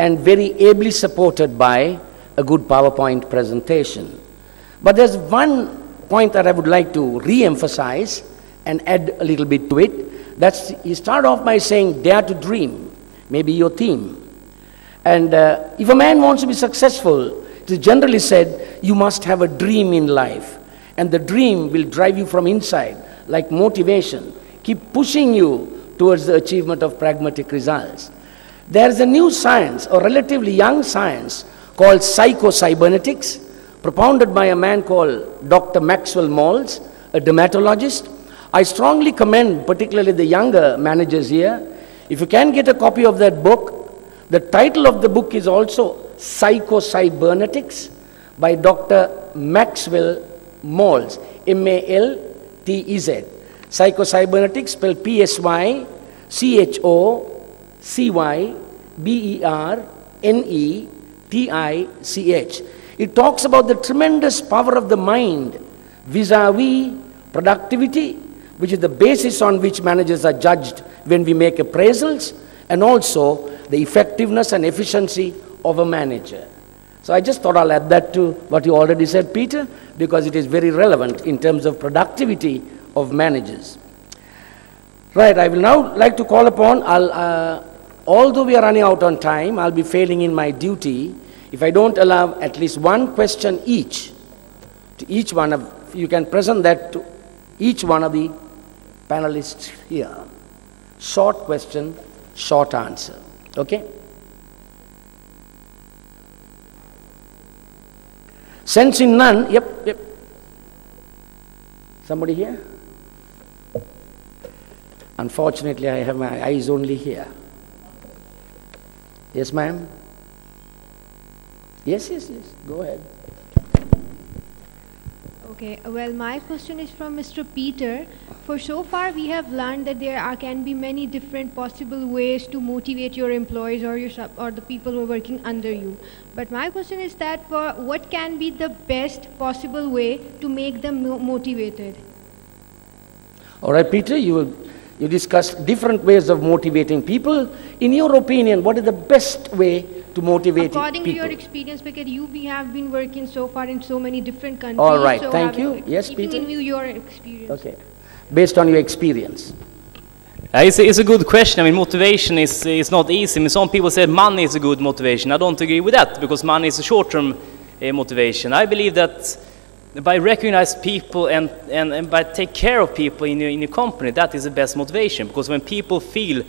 and very ably supported by a good PowerPoint presentation. But there's one point that I would like to re-emphasize and add a little bit to it. That's, you start off by saying, dare to dream, maybe your theme. And if a man wants to be successful, it is generally said, you must have a dream in life. And the dream will drive you from inside, like motivation, keep pushing you towards the achievement of pragmatic results. There is a new science, or relatively young science, called psycho-cybernetics, propounded by a man called Dr. Maxwell Maltz, a dermatologist. I strongly commend, particularly the younger managers here, if you can get a copy of that book. The title of the book is also Psycho-Cybernetics by Dr. Maxwell Maltz, M-A-L-T-E-Z. Psycho-Cybernetics, spelled P-S-Y-C-H-O-C-Y-B-E-R-N-E-T-I-C-H. It talks about the tremendous power of the mind vis-a-vis productivity, which is the basis on which managers are judged when we make appraisals, and also the effectiveness and efficiency of a manager. So I just thought I'll add that to what you already said, Peter, because it is very relevant in terms of productivity of managers. Right, I will now like to call upon, although we are running out on time, I'll be failing in my duty if I don't allow at least one question each to each one of, you can present that to each one of the panelists here. Short question, short answer. Okay? Sensing none, yep. Somebody here? Unfortunately, I have my eyes only here. Yes, ma'am? Yes, go ahead. Okay, well, my question is from Mr. Peter. For so far, we have learned that there can be many different possible ways to motivate your employees or the people who are working under you. But my question is that what can be the best possible way to make them motivated? All right, Peter, you discussed different ways of motivating people. In your opinion, what is the best way to motivate people? According to your experience, because we have been working so far in so many different countries. All right, so thank you. Yes, Peter? Keeping in view your experience. Okay, based on your experience. It's a good question. I mean, motivation is not easy. I mean, some people say money is a good motivation. I don't agree with that, because money is a short-term motivation. I believe that by recognize people and by take care of people in your company, that is the best motivation. Because when people feel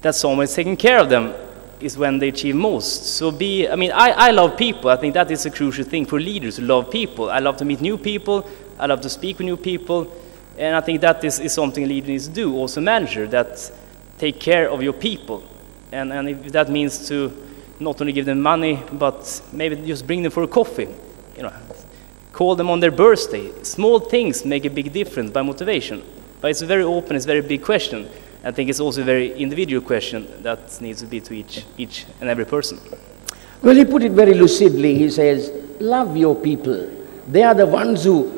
that someone is taking care of them, is when they achieve most. So I love people. I think that is a crucial thing for leaders, to love people. I love to meet new people. I love to speak with new people. And I think that is something a leader needs to do, also a manager, that take care of your people. And if that means to not only give them money, but maybe just bring them for a coffee, call them on their birthday. Small things make a big difference by motivation. But it's a very open, it's a very big question. I think it's also a very individual question that needs to be to each and every person. Well, he put it very lucidly. He says, love your people. They are the ones who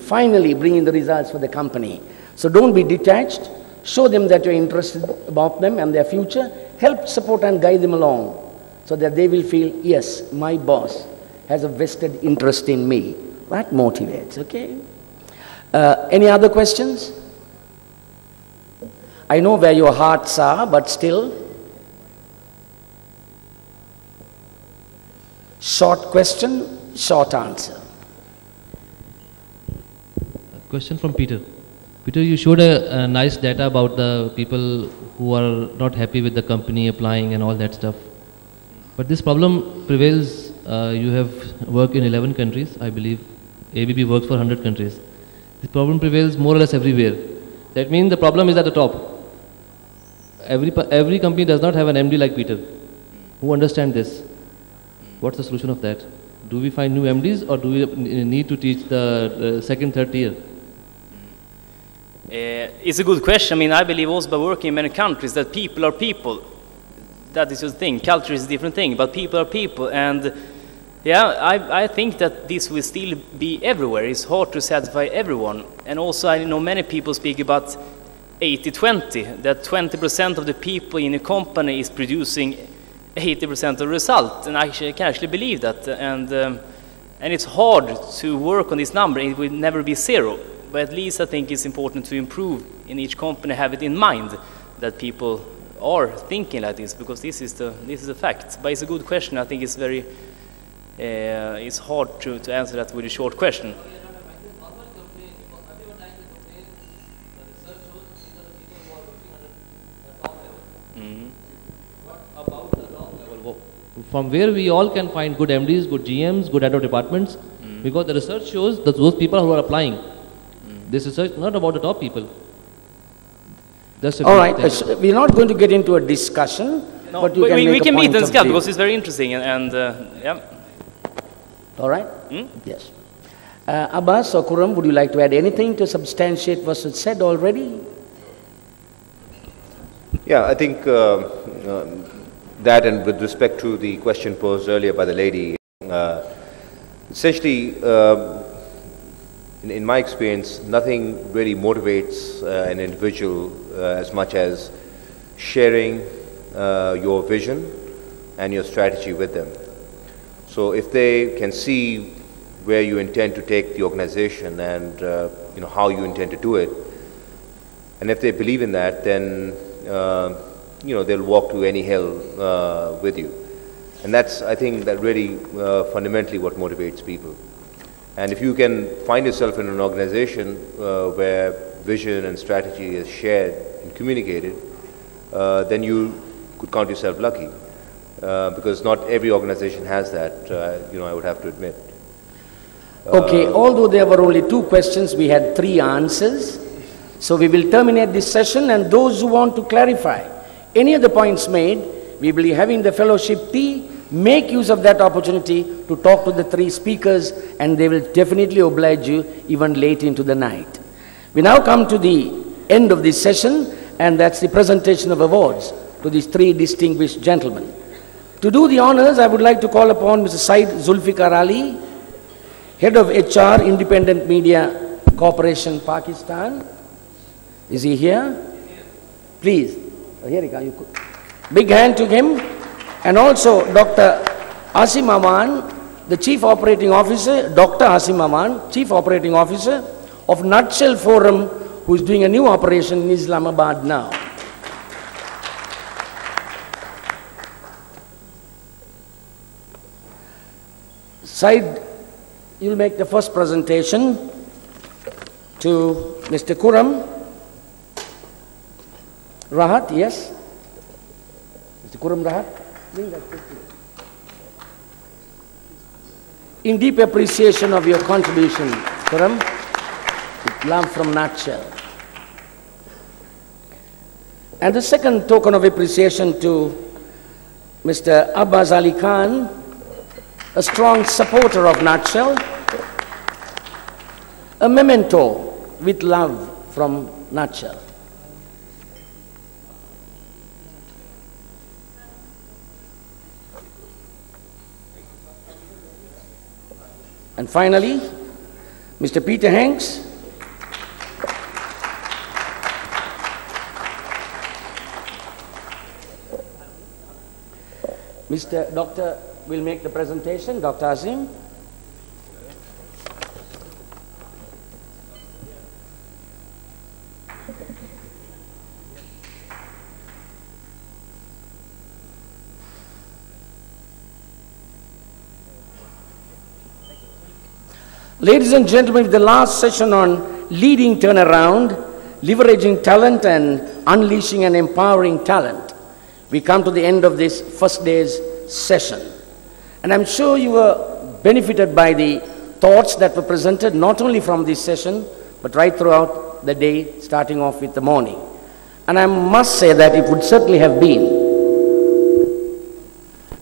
finally bring in the results for the company. So don't be detached. Show them that you're interested about them and their future. Help, support, and guide them along so that they will feel, yes, my boss has a vested interest in me. That motivates, okay? Any other questions? I know where your hearts are, but still. Short question, short answer. Question from Peter. Peter, you showed a nice data about the people who are not happy with the company applying and all that stuff. But this problem prevails. You have worked in 11 countries, I believe. ABB works for 100 countries. This problem prevails more or less everywhere. That means the problem is at the top. Every company does not have an MD like Peter who understand this. What's the solution of that? Do we find new MDs, or do we need to teach the second, third tier? It's a good question. I mean, I believe also by working in many countries that people are people. That is the thing. Culture is a different thing, but people are people. And yeah, I think that this will still be everywhere. It's hard to satisfy everyone. And also, I know many people speak about 80-20, that 20% of the people in a company is producing 80% of the result, and I can actually believe that. And it's hard to work on this number. It will never be zero, but at least I think it's important to improve in each company, have it in mind that people are thinking like this, because this is the fact. But it's a good question. I think it's very it's hard to answer that with a short question. From where we all can find good MDs, good GMs, good head of departments, because the research shows that those people who are applying, this research not about the top people. All right, we're not going to get into a discussion, no, but we can meet and discuss because it's very interesting and yeah. All right? Yes. Abbas or Khurram, would you like to add anything to substantiate what was said already? Yeah, I think that, and with respect to the question posed earlier by the lady, essentially, in my experience, nothing really motivates an individual as much as sharing your vision and your strategy with them. So if they can see where you intend to take the organization and how you intend to do it, and if they believe in that, then they'll walk to any hell with you. And that's, I think, that really fundamentally what motivates people. And if you can find yourself in an organization where vision and strategy is shared and communicated, then you could count yourself lucky. Because not every organization has that, I would have to admit. Okay, although there were only 2 questions, we had 3 answers. So we will terminate this session, and those who want to clarify any of the points made, we will be having the fellowship tea. Make use of that opportunity to talk to the 3 speakers, and they will definitely oblige you even late into the night. We now come to the end of this session, and that's the presentation of awards to these 3 distinguished gentlemen. To do the honors, I would like to call upon Mr. Said Zulfikar Ali, Head of HR, Independent Media Corporation, Pakistan. Is he here? Please. Oh, here he comes. Big hand to him. And also Dr. Asim Aman, the Chief Operating Officer, Dr. Asim Aman, Chief Operating Officer of Nutshell Forum, who is doing a new operation in Islamabad now. Said, you'll make the first presentation to Mr. Khurram. Rahat, yes? Mr. Khurram Rahat? Bring that quickly. In deep appreciation of your contribution, Khurram, with love from Nutshell. And the second token of appreciation to Mr. Abbas Ali Khan, a strong supporter of Nutshell, a memento with love from Nutshell. And finally, Mr. Peter Hanks, Mr. Doctor will make the presentation, Dr. Azim. Ladies and gentlemen, the last session on leading turnaround, leveraging talent and unleashing and empowering talent. We come to the end of this first day's session. And I'm sure you were benefited by the thoughts that were presented, not only from this session, but right throughout the day, starting off with the morning. And I must say that it would certainly have been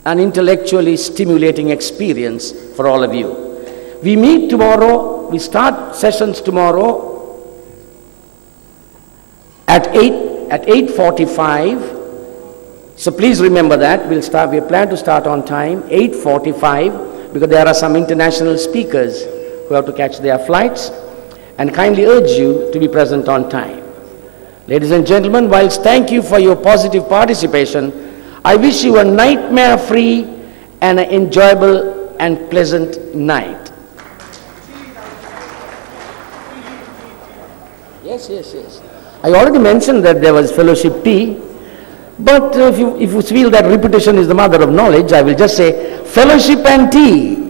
an intellectually stimulating experience for all of you. We meet tomorrow, we start sessions tomorrow at 8:45. So please remember that. We plan to start on time, 8:45, because there are some international speakers who have to catch their flights, and kindly urge you to be present on time. Ladies and gentlemen, whilst thank you for your positive participation, I wish you a nightmare-free and an enjoyable and pleasant night. Yes, yes, yes. I already mentioned that there was fellowship tea, but if you feel that repetition is the mother of knowledge, I will just say fellowship and tea.